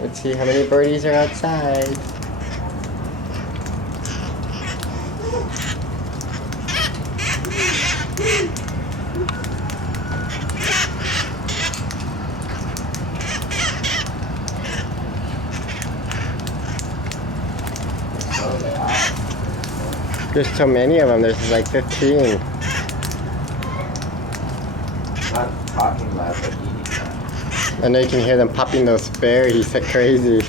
Let's see how many birdies are outside. There's so many of them. There's like 15. Not talking loud, but eating loud. I know you can hear them popping those berries like crazy.